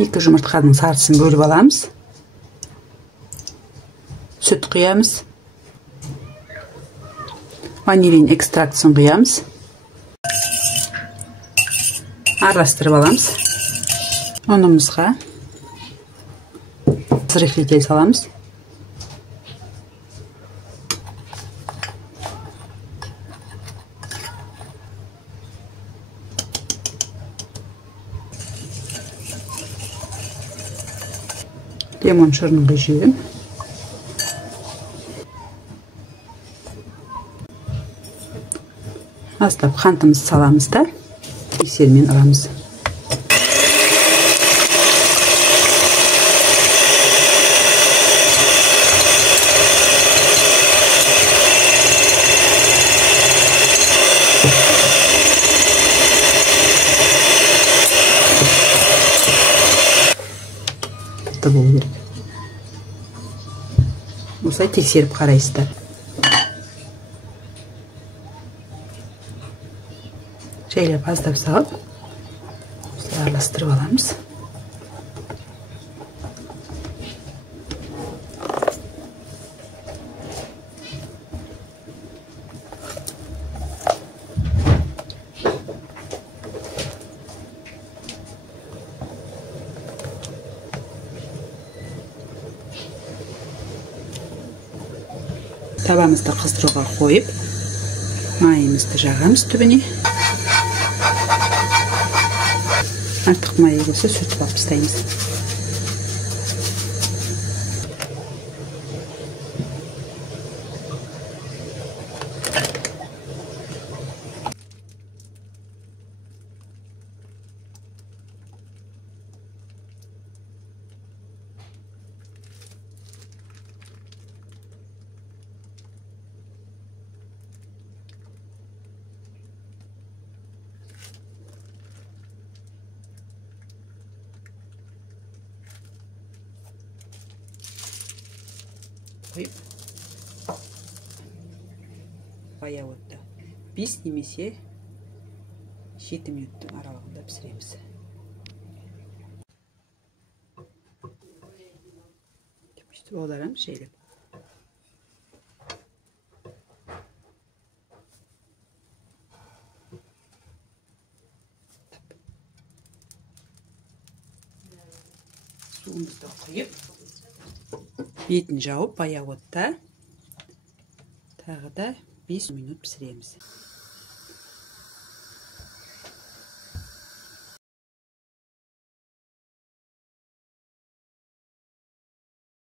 2 жұмыртқаның сарысын бөліп аламыз. Сүт құямыз. Ванилин экстрактысын құямыз. Араластырып аламыз. Ұнымызға рыхлитель саламыз. Лимон шырынын құйып. Аздап қантымызды саламыз да миксермен ұрамыз. Болу керек. Осылай тексеріп қарайсыздар. Жайлап аздап салып, осылай араластырып аламыз. Табамызды қыздыруға қойып, майымызды жағамыз түбіне. Артық майы болса сүртіп алып тастаймыз. Қойып, баяу отта 5 немесе 7 минуттың аралығында пісіреміз. Өстіп аударамыз жайлап. Суымызды құйып, бетін жауып, баяу отта тағы да 5 минут пісіреміз.